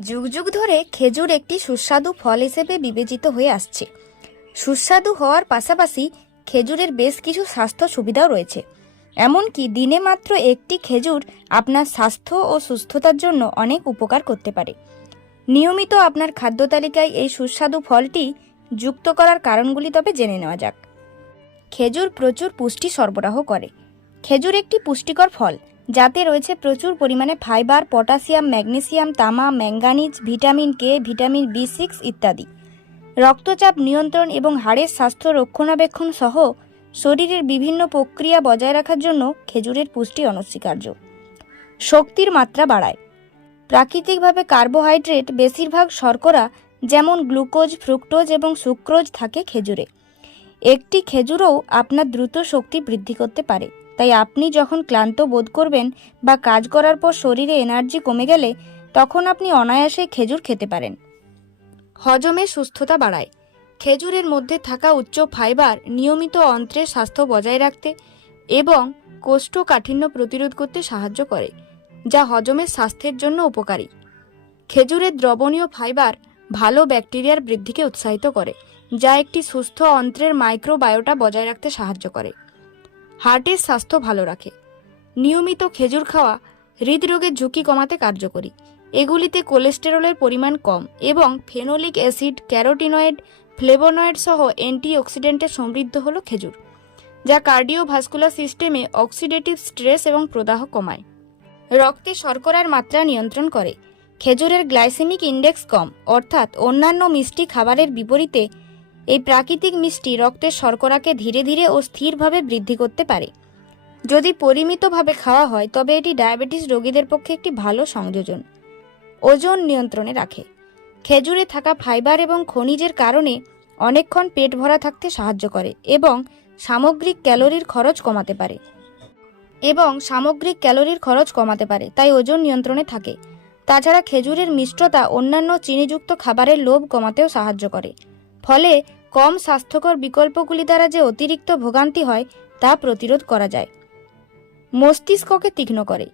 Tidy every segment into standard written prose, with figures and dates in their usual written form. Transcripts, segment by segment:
যুগ যুগ ধরে খেজুর একটি সুস্বাদু ফল হিসেবে বিবেচিত হয়ে আসছে। সুস্বাদু হওয়ার পাশাপাশি খেজুরের বেশ কিছু স্বাস্থ্য সুবিধাও রয়েছে। এমনকি দিনে মাত্র একটি খেজুর আপনার স্বাস্থ্য ও সুস্থতার জন্য অনেক উপকার করতে পারে। নিয়মিত আপনার খাদ্য তালিকায় এই সুস্বাদু ফলটি যুক্ত করার কারণগুলি তবে জেনে নেওয়া যাক। খেজুর প্রচুর পুষ্টি সরবরাহ করে। খেজুর একটি পুষ্টিকর ফল যাতে রয়েছে প্রচুর পরিমাণে ফাইবার, পটাশিয়াম, ম্যাগনেসিয়াম, তামা, manganese, vitamin K, vitamin B6 ইত্যাদি। রক্তচাপ নিয়ন্ত্রণ এবং হাড়ের স্বাস্থ্য রক্ষণাবেক্ষণ সহ শরীরের বিভিন্ন প্রক্রিয়া বজায় রাখার জন্য খেজুরের পুষ্টি অনস্বীকার্য। শক্তির মাত্রা বাড়ায়। প্রাকৃতিকভাবে কার্বোহাইড্রেট, বেশিরভাগ শর্করা যেমন গ্লুকোজ, ফ্রুক্টোজ এবং সুক্রোজ থাকে খেজুরে। একটি খেজুরও আপনার দ্রুত শক্তি বৃদ্ধি করতে পারে। তাই আপনি যখন ক্লান্ত বোধ করবেন বা কাজ করার পর শরীরে এনার্জি কমে গেলে তখন আপনি অনায়াসে খেজুর খেতে পারেন। হজমের সুস্থতা বাড়ায়। খেজুরের মধ্যে থাকা উচ্চ ফাইবার নিয়মিত অন্ত্রের স্বাস্থ্য বজায় রাখতে এবং কোষ্ঠকাঠিন্য প্রতিরোধ করতে সাহায্য করে, যা হজমের স্বাস্থ্যের জন্য উপকারী। খেজুরের দ্রবণীয় ফাইবার ভালো ব্যাকটেরিয়ার বৃদ্ধিকে উৎসাহিত করে, যা একটি সুস্থ অন্ত্রের মাইক্রোবায়োটা বজায় রাখতে সাহায্য করে। হার্টের স্বাস্থ্য ভালো রাখে। নিয়মিত খেজুর খাওয়া হৃদরোগের ঝুঁকি কমাতে কার্যকরী। এগুলিতে কোলেস্টেরলের পরিমাণ কম এবং ফেনোলিক অ্যাসিড, ক্যারোটিনয়েড, ফ্লেভোনয়েড সহ অ্যান্টিঅক্সিডেন্টে সমৃদ্ধ হলো খেজুর, যা কার্ডিওভাস্কুলার সিস্টেমে অক্সিডেটিভ স্ট্রেস এবং প্রদাহ কমায়। রক্তে শর্করার মাত্রা নিয়ন্ত্রণ করে। খেজুরের গ্লাইসেমিক ইন্ডেক্স কম, অর্থাৎ অন্যান্য মিষ্টি খাবারের বিপরীতে এই প্রাকৃতিক মিষ্টি রক্তের শর্করাকে ধীরে ধীরে ও স্থিরভাবে বৃদ্ধি করতে পারে। যদি পরিমিতভাবে খাওয়া হয় তবে এটি ডায়াবেটিস রোগীদের পক্ষে একটি ভালো সংযোজন। ওজন নিয়ন্ত্রণে রাখে। খেজুরে থাকা ফাইবার এবং খনিজের কারণে অনেকক্ষণ পেট ভরা থাকতে সাহায্য করে এবং সামগ্রিক ক্যালোরির খরচ কমাতে পারে, তাই ওজন নিয়ন্ত্রণে থাকে। তাছাড়া খেজুরের মিষ্টতা অন্যান্য চিনিযুক্ত খাবারের লোভ কমাতেও সাহায্য করে, ফলে কম স্বাস্থ্যকর বিকল্পগুলি দ্বারা যে অতিরিক্ত ভোগান্তি হয় তা প্রতিরোধ করা যায়। মস্তিষ্ককে তীক্ষ্ণ করে।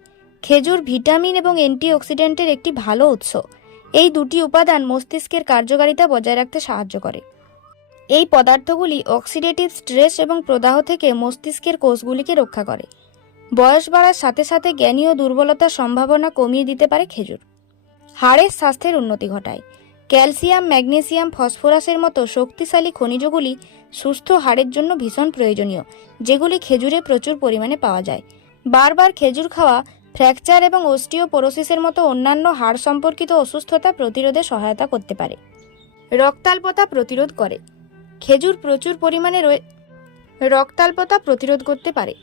খেজুর ভিটামিন এবং অ্যান্টিঅক্সিডেন্টের একটি ভালো উৎস। এই দুটি উপাদান মস্তিষ্কের কার্যকারিতা বজায় রাখতে সাহায্য করে। এই পদার্থগুলি অক্সিডেটিভ স্ট্রেস এবং প্রদাহ থেকে মস্তিষ্কের কোষগুলিকে রক্ষা করে। বয়স বাড়ার সাথে সাথে জ্ঞানী ও দুর্বলতার সম্ভাবনা কমিয়ে দিতে পারে খেজুর। হাড়ের স্বাস্থ্যের উন্নতি ঘটায়। ক্যালসিয়াম, ম্যাগনেসিয়াম, ফসফরাসের মতো শক্তিশালী খনিজগুলি সুস্থ হাড়ের জন্য ভীষণ প্রয়োজনীয়, যেগুলি খেজুরে প্রচুর পরিমাণে পাওয়া যায়। বারবার খেজুর খাওয়া ফ্র্যাকচার এবং অস্টিওপোরোসিসের মতো অন্যান্য হাড় সম্পর্কিত অসুস্থতা প্রতিরোধে সহায়তা করতে পারে। রক্তাল্পতা প্রতিরোধ করে। খেজুর প্রচুর পরিমাণে রক্তাল্পতা প্রতিরোধ করতে পারে।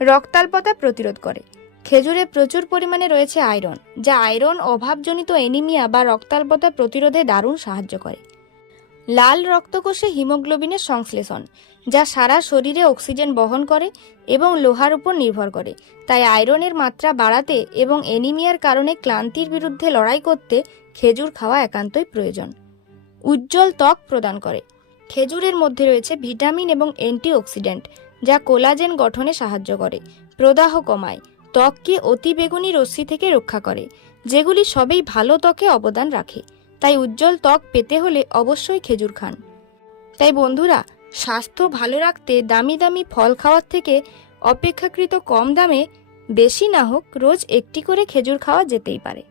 রক্তাল্পতা প্রতিরোধ করে। খেজুরে প্রচুর পরিমাণে রয়েছে আয়রন, যা আয়রন অভাবজনিত অ্যানিমিয়া বা রক্তাল্পতা প্রতিরোধে দারুণ সাহায্য করে। লাল রক্তকোষে হিমোগ্লোবিনের সংশ্লেষণ, যা সারা শরীরে অক্সিজেন বহন করে এবং লোহার উপর নির্ভর করে, তাই আয়রনের মাত্রা বাড়াতে এবং অ্যানিমিয়ার কারণে ক্লান্তির বিরুদ্ধে লড়াই করতে খেজুর খাওয়া একান্তই প্রয়োজন। উজ্জ্বল ত্বক প্রদান করে। খেজুরের মধ্যে রয়েছে ভিটামিন এবং অ্যান্টিঅক্সিডেন্ট, যা কোলাজেন গঠনে সাহায্য করে, প্রদাহ কমায়, ত্বককে অতিবেগুনি রশ্মি থেকে রক্ষা করে, যেগুলি সবই ভালো ত্বকে অবদান রাখে। তাই উজ্জ্বল ত্বক পেতে হলে অবশ্যই খেজুর খান। তাই বন্ধুরা, স্বাস্থ্য ভালো রাখতে দামি দামি ফল খাওয়ার থেকে অপেক্ষাকৃত কম দামে, বেশি না হোক, রোজ একটি করে খেজুর খাওয়া যেতেই পারে।